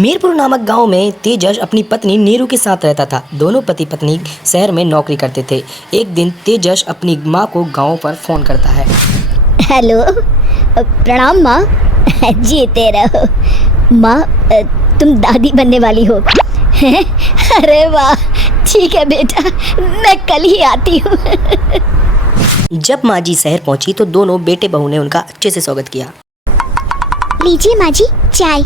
मीरपुर नामक गांव में तेजस अपनी पत्नी नीरू के साथ रहता था। दोनों पति पत्नी शहर में नौकरी करते थे। एक दिन तेजस अपनी माँ को गांव पर फोन करता है। हेलो, प्रणाम माँ। जीते रहो माँ, तुम दादी बनने वाली हो। अरे वाह, ठीक है बेटा, मैं कल ही आती हूँ। जब माँ जी शहर पहुंची तो दोनों बेटे बहू ने उनका अच्छे से स्वागत किया। लीजिए माँ जी चाय।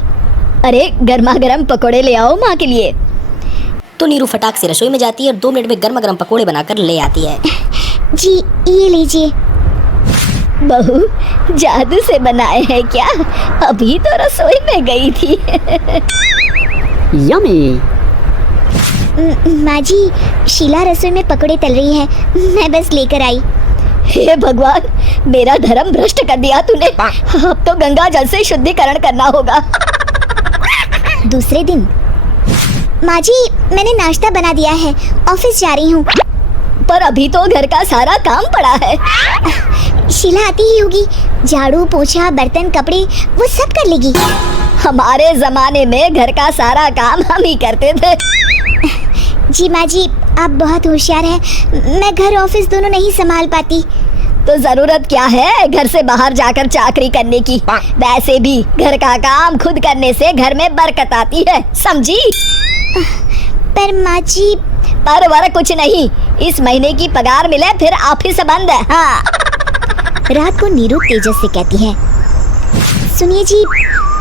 अरे गर्मा गर्म पकोड़े ले आओ माँ के लिए। तो नीरू फटाक से रसोई में जाती है और 2 मिनट में गर्मा गर्म पकोड़े बनाकर ले आती है। जी ये लीजिए। बहू जादू से बनाए हैं क्या? अभी तो रसोई में गई थी। यम्मी। माँ जी, शीला रसोई में पकोड़े तल रही है, मैं बस लेकर आई। हे भगवान, मेरा धर्म भ्रष्ट कर दिया तूने। अब तो गंगा जल से शुद्धिकरण करना होगा। दूसरे दिन, माँ जी मैंने नाश्ता बना दिया है, ऑफिस जा रही हूँ। पर अभी तो घर का सारा काम पड़ा है। शीला आती ही होगी, झाड़ू पोछा बर्तन कपड़े वो सब कर लेगी। हमारे जमाने में घर का सारा काम हम ही करते थे। जी माँ जी, आप बहुत होशियार हैं, मैं घर ऑफिस दोनों नहीं संभाल पाती। तो जरूरत क्या है घर से बाहर जाकर चाकरी करने की? वैसे भी घर का काम खुद करने से घर में बरकत आती है, समझी? पर माँ जी, पर वर कुछ नहीं, इस महीने की पगार मिले फिर ऑफिस बंद है। हाँ। रात को नीरू तेजस से कहती है, सुनिए जी,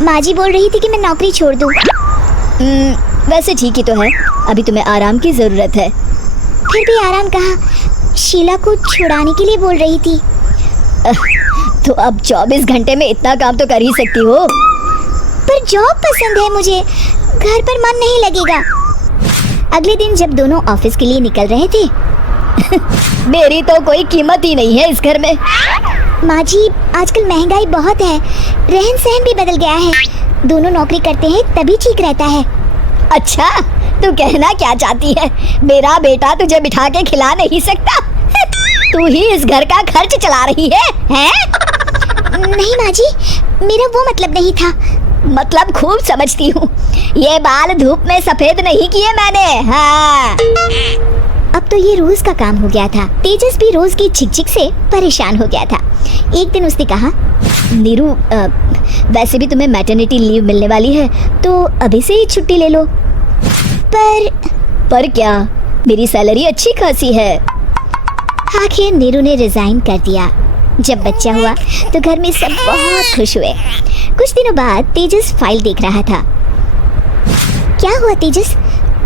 माँ जी बोल रही थी कि मैं नौकरी छोड़ दूँ। वैसे ठीक ही तो है, अभी तुम्हें आराम की जरूरत है। फिर भी आराम कहाँ, शीला को छुड़ाने के लिए बोल रही थी। तो अब 24 घंटे में इतना काम तो कर ही सकती हो। पर जॉब पसंद है मुझे, घर पर मन नहीं लगेगा। अगले दिन जब दोनों ऑफिस के लिए निकल रहे थे, मेरी तो कोई कीमत ही नहीं है इस घर में। माँ जी, आजकल महंगाई बहुत है, रहन सहन भी बदल गया है। दोनों नौकरी करते हैं तभी ठीक रहता है। अच्छा, तू कहना क्या चाहती है? मेरा बेटा तुझे बिठा के खिला नहीं सकता? तू ही इस घर का खर्च चला रही है, हैं? नहीं माँ जी, मेरा वो मतलब नहीं था। मतलब खूब समझती हूँ, ये बाल धूप में सफेद नहीं किए मैंने। हाँ। अब तो ये रोज का काम हो गया था। तेजस भी रोज की झिकझिक से परेशान हो गया था। एक दिन उसने कहा, नीरू, वैसे भी तुम्हें मैटरनिटी लीव मिलने वाली है, तो अभी से ही छुट्टी ले लो। पर क्या, मेरी सैलरी अच्छी खासी है। आखिर नीरू ने रिजाइन कर दिया। जब बच्चा हुआ तो घर में सब बहुत खुश हुए। कुछ दिनों बाद तेजस फाइल देख रहा था। क्या हुआ तेजस,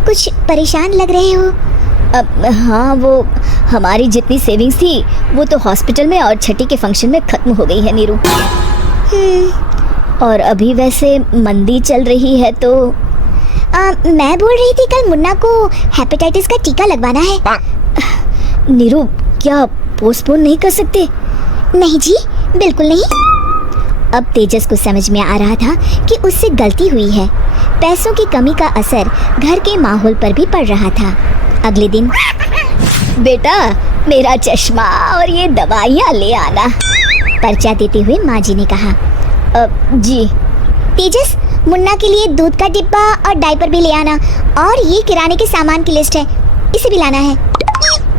कुछ परेशान लग रहे हो? हाँ, वो हमारी जितनी सेविंग्स थी वो तो हॉस्पिटल में और छठी के फंक्शन में खत्म हो गई है नीरू। और अभी वैसे मंदी चल रही है तो मैं बोल रही थी कल मुन्ना को हेपेटाइटिस का टीका लगवाना है। नीरू, क्या पोस्टपोन नहीं कर सकते? नहीं जी, बिल्कुल नहीं। अब तेजस को समझ में आ रहा था कि उससे गलती हुई है। पैसों की कमी का असर घर के माहौल पर भी पड़ रहा था। अगले दिन, बेटा मेरा चश्मा और ये दवाइयाँ ले आना, पर्चा देते हुए माँ जी ने कहा। जी। तेजस, मुन्ना के लिए दूध का डिब्बा और डायपर भी ले आना, और ये किराने के सामान की लिस्ट है, इसे भी लाना है।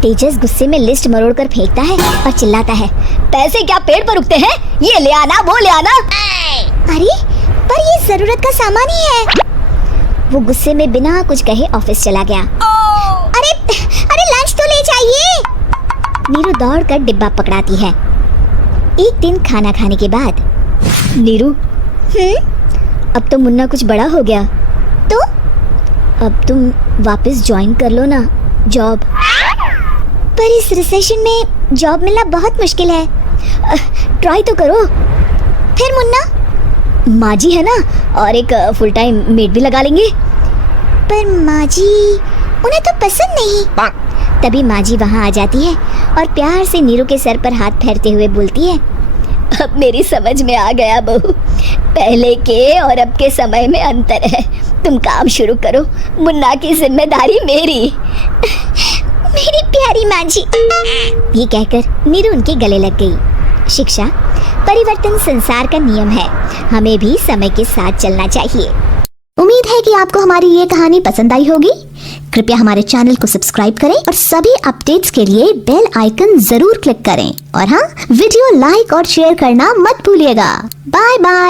तेजस गुस्से में लिस्ट मरोड़कर फेंकता है और चिल्लाता है, पैसे क्या पेड़ पर उगते हैं? ये ले आना, वो ले आना। अरे पर ये जरूरत का सामान ही है। वो गुस्से में बिना कुछ कहे ऑफिस चला गया। अरे लंच तो ले जाइए। नीरू दौड़कर डिब्बा पकड़ाती है। एक दिन खाना खाने के बाद, नीरू, अब तो मुन्ना कुछ बड़ा हो गया, तो अब तुम वापस ज्वाइन कर लो ना जॉब। पर इस रिसेशन में जॉब मिलना बहुत मुश्किल है। ट्राई तो करो। फिर मुन्ना, माँ जी है ना, और एक फुल टाइम मेड भी लगा लेंगे। पर माँ जी, उन्हें तो पसंद नहीं। तभी माँ जी वहाँ आ जाती है और प्यार से नीरू के सर पर हाथ फेरते हुए बोलती है, अब मेरी समझ में आ गया बहू, पहले के और अब के समय में अंतर है। तुम काम शुरू करो, मुन्ना की जिम्मेदारी मेरी। मेरी प्यारी माँ जी। ये कहकर नीरू उनके गले लग गई। शिक्षा, परिवर्तन संसार का नियम है, हमें भी समय के साथ चलना चाहिए। उम्मीद है कि आपको हमारी ये कहानी पसंद आई होगी। कृपया हमारे चैनल को सब्सक्राइब करें और सभी अपडेट्स के लिए बेल आइकन जरूर क्लिक करें। और हाँ, वीडियो लाइक और शेयर करना मत भूलिएगा। Bye bye.